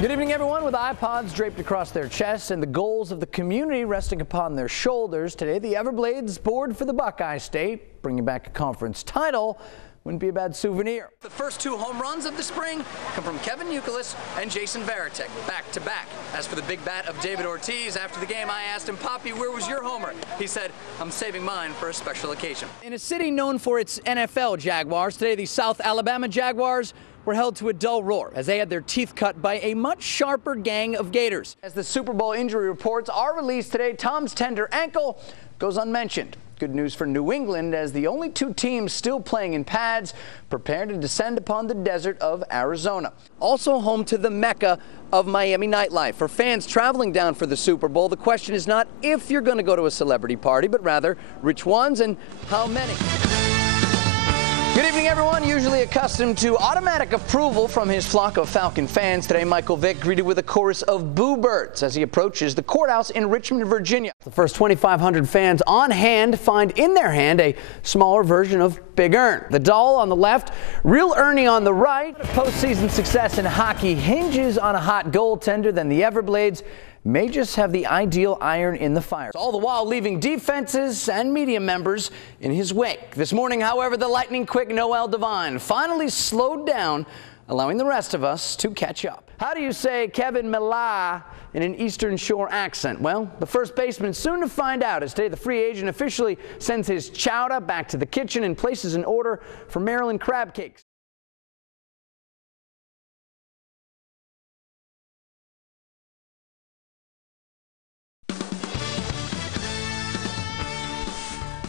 Good evening, everyone. With iPods draped across their chests and the goals of the community resting upon their shoulders, today the Everblades board for the Buckeye State, bringing back a conference title. Wouldn't be a bad souvenir. The first two home runs of the spring come from Kevin Youkilis and Jason Varitek, back to back. As for the big bat of David Ortiz, after the game I asked him, "Poppy, where was your homer?" He said, "I'm saving mine for a special occasion." In a city known for its NFL Jaguars, today the South Alabama Jaguars were held to a dull roar as they had their teeth cut by a much sharper gang of Gators. As the Super Bowl injury reports are released today, Tom's tender ankle goes unmentioned. Good news for New England, as the only two teams still playing in pads prepare to descend upon the desert of Arizona. Also home to the mecca of Miami nightlife. For fans traveling down for the Super Bowl, the question is not if you're going to go to a celebrity party, but rather which ones and how many. Good evening, everyone. Usually accustomed to automatic approval from his flock of Falcon fans, today Michael Vick greeted with a chorus of boo birds as he approaches the courthouse in Richmond, Virginia. The first 2,500 fans on hand find in their hand a smaller version of Big Ern. The doll on the left, Real Ernie on the right. Postseason success in hockey hinges on a hot goaltender, then the Everblades may just have the ideal iron in the fire, all the while leaving defenses and media members in his wake. This morning, however, the lightning-quick Noel Devine finally slowed down, allowing the rest of us to catch up. How do you say Kevin Millar in an Eastern Shore accent? Well, the first baseman soon to find out, as today the free agent officially sends his chowder back to the kitchen and places an order for Maryland crab cakes.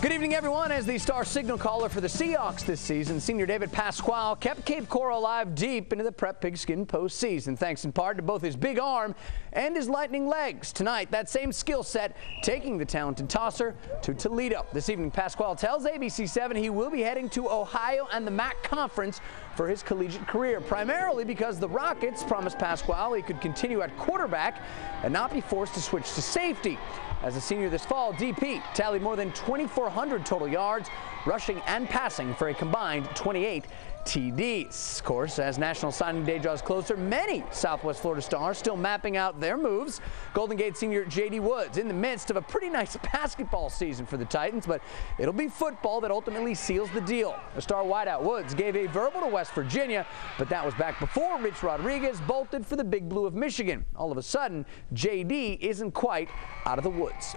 Good evening, everyone. As the star signal caller for the Seahawks this season, senior David Pasquale kept Cape Coral alive deep into the Prep Pigskin postseason, thanks in part to both his big arm and his lightning legs. Tonight, that same skill set taking the talented tosser to Toledo. This evening, Pasquale tells ABC7 he will be heading to Ohio and the MAC Conference for his collegiate career, primarily because the Rockets promised Pasquale he could continue at quarterback and not be forced to switch to safety. As a senior this fall, DP tallied more than 2,400 total yards, rushing and passing for a combined 28 TDs. Of course, as National Signing Day draws closer, many Southwest Florida stars still mapping out their moves. Golden Gate senior J.D. Woods in the midst of a pretty nice basketball season for the Titans, but it'll be football that ultimately seals the deal. The star wideout Woods gave a verbal to West Virginia, but that was back before Rich Rodriguez bolted for the Big Blue of Michigan. All of a sudden, J.D. isn't quite out of the woods.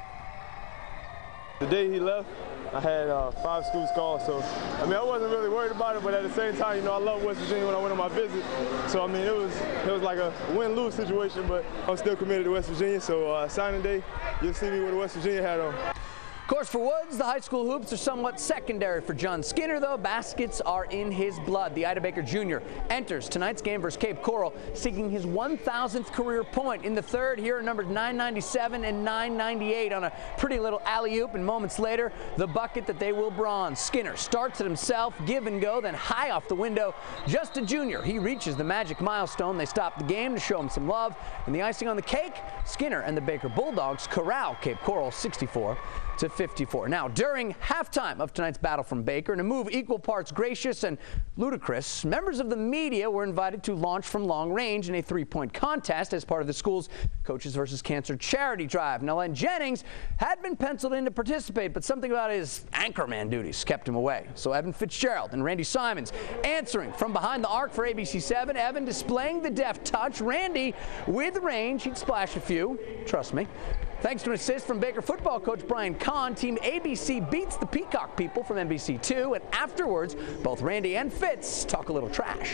The day he left, I had 5 schools call, so I mean I wasn't really worried about it, but at the same time, you know, I love West Virginia when I went on my visit, so I mean it was like a win-lose situation, but I'm still committed to West Virginia. So signing day, you'll see me with a West Virginia hat on. Of course, for Woods, the high school hoops are somewhat secondary for John Skinner, though. Baskets are in his blood. The Ida Baker Jr. enters tonight's game versus Cape Coral, seeking his 1,000th career point. In the third, here are numbers 997 and 998 on a pretty little alley-oop, and moments later, the bucket that they will bronze. Skinner starts it himself, give and go, then high off the window. Just a junior, he reaches the magic milestone. They stop the game to show him some love. And the icing on the cake, Skinner and the Baker Bulldogs corral Cape Coral 64-54. Now, during halftime of tonight's battle from Baker, in a move equal parts gracious and ludicrous, members of the media were invited to launch from long range in a 3-point contest as part of the school's Coaches vs. Cancer charity drive. Now, Len Jennings had been penciled in to participate, but something about his anchorman duties kept him away. So Evan Fitzgerald and Randy Simons answering from behind the arc for ABC7. Evan displaying the deft touch. Randy with range. He'd splash a few. Trust me. Thanks to an assist from Baker football coach Brian Kahn, Team ABC beats the Peacock people from NBC2, and afterwards, both Randy and Fitz talk a little trash.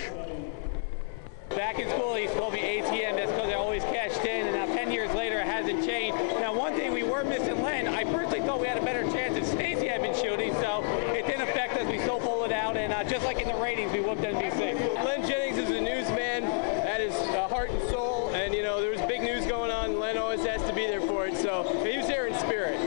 Back in school, he told me ATM, that's because I always cashed in, and now 10 years later, it hasn't changed. Now, one thing we were missing Len. I personally thought we had a better chance if Stacey had been shooting, so it didn't affect us. We still pulled it out, and just like in the ratings, we whooped NBC. Len Jennings is a newsman at his heart and soul, and, you know, there was big news going on. Len always has to be there for it, so he was there in spirit.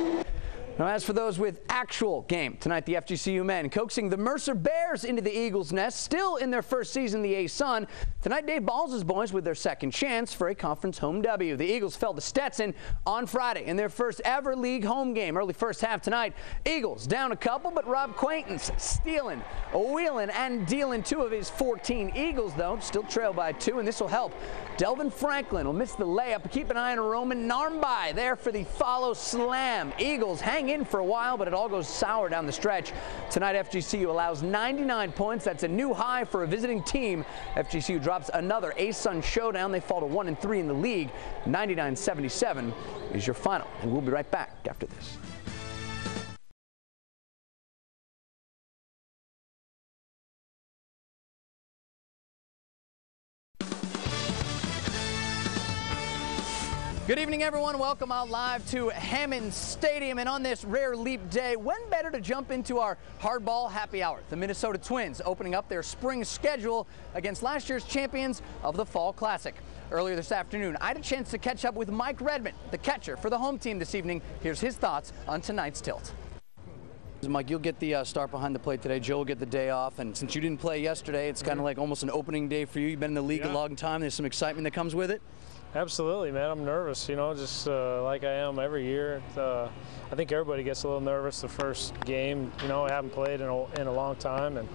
Now, as for those with actual game, tonight the FGCU men coaxing the Mercer Bears into the Eagles' nest, still in their first season the A-Sun. Tonight, Dave Balls' boys with their second chance for a conference home W. The Eagles fell to Stetson on Friday in their first ever league home game. Early first half tonight, Eagles down a couple, but Rob Quaintance stealing, wheeling, and dealing 2 of his 14. Eagles, though, still trail by 2, and this will help. Delvin Franklin will miss the layup. Keep an eye on Roman Narmby there for the follow slam. Eagles hang in for a while, but it all goes sour down the stretch. Tonight, FGCU allows 99 points. That's a new high for a visiting team. FGCU drops another A-Sun showdown. They fall to 1-3 in the league. 99-77 is your final, and we'll be right back after this. Good evening, everyone. Welcome out live to Hammond Stadium. And on this rare leap day, when better to jump into our hardball happy hour? The Minnesota Twins opening up their spring schedule against last year's champions of the Fall Classic. Earlier this afternoon, I had a chance to catch up with Mike Redmond, the catcher for the home team this evening. Here's his thoughts on tonight's tilt. Mike, you'll get the start behind the plate today. Joe will get the day off, and since you didn't play yesterday, it's kind of like almost an opening day for you. You've been in the league a long time. There's some excitement that comes with it. Absolutely, man. I'm nervous, you know, just like I am every year. I think everybody gets a little nervous the first game. You know, I haven't played in a long time, and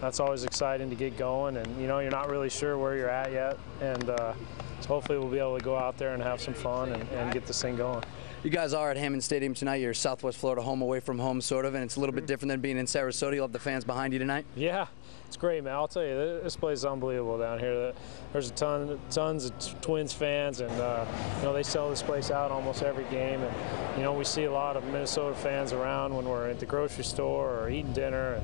that's always exciting to get going. And, you know, you're not really sure where you're at yet. And so hopefully we'll be able to go out there and have some fun and get this thing going. You guys are at Hammond Stadium tonight. You're Southwest Florida home away from home, sort of, and it's a little bit different than being in Sarasota. You'll have the fans behind you tonight. Yeah, it's great, man. I'll tell you, this place is unbelievable down here. There's tons of Twins fans, and you know, they sell this place out almost every game. And you know, we see a lot of Minnesota fans around when we're at the grocery store or eating dinner.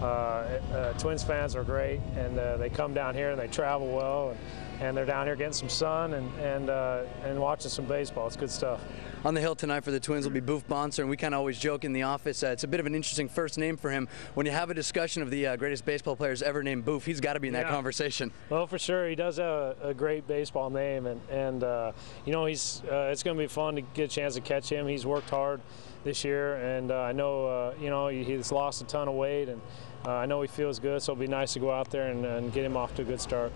And Twins fans are great, and they come down here and they travel well, and they're down here getting some sun and watching some baseball. It's good stuff. On the hill tonight for the Twins will be Boof Bonser, and we kind of always joke in the office, it's a bit of an interesting first name for him. When you have a discussion of the greatest baseball players ever named Boof, he's got to be in that conversation. Well, for sure, he does have a great baseball name, and you know, it's going to be fun to get a chance to catch him. He's worked hard this year, and I know you know, he's lost a ton of weight, and I know he feels good, so it'll be nice to go out there and get him off to a good start.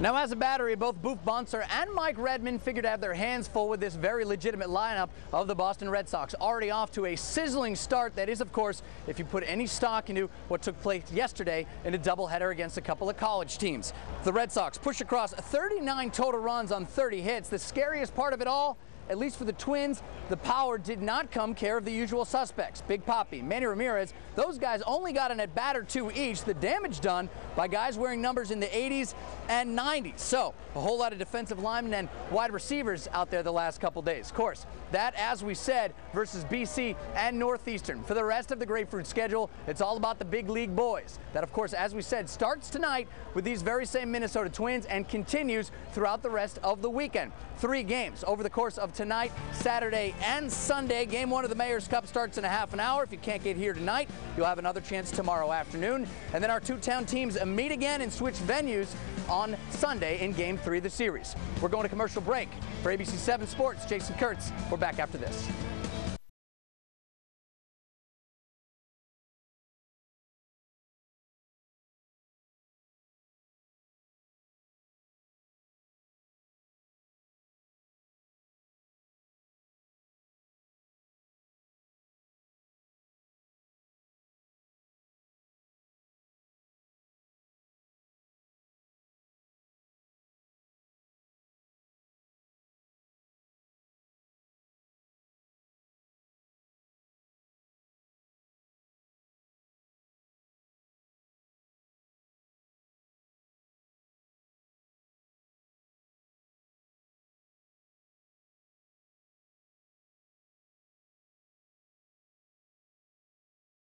Now, as a battery, both Boof Bonser and Mike Redmond figure to have their hands full with this very legitimate lineup of the Boston Red Sox. Already off to a sizzling start. That is, of course, if you put any stock into what took place yesterday in a doubleheader against a couple of college teams. The Red Sox push across 39 total runs on 30 hits. The scariest part of it all, at least for the Twins, the power did not come care of the usual suspects. Big Papi, Manny Ramirez, those guys only got an at-bat or 2 each. The damage done by guys wearing numbers in the 80s and 90s. So, a whole lot of defensive linemen and wide receivers out there the last couple days. Of course, that, as we said, versus BC and Northeastern. For the rest of the Grapefruit schedule, it's all about the big league boys. That, of course, as we said, starts tonight with these very same Minnesota Twins and continues throughout the rest of the weekend. 3 games over the course of tonight, Saturday, and Sunday. Game 1 of the Mayor's Cup starts in a half an hour. If you can't get here tonight, you'll have another chance tomorrow afternoon. And then our 2 town teams meet again and switch venues on Sunday in Game 3 of the series. We're going to commercial break. For ABC 7 Sports, Jason Kurtz. We're back after this.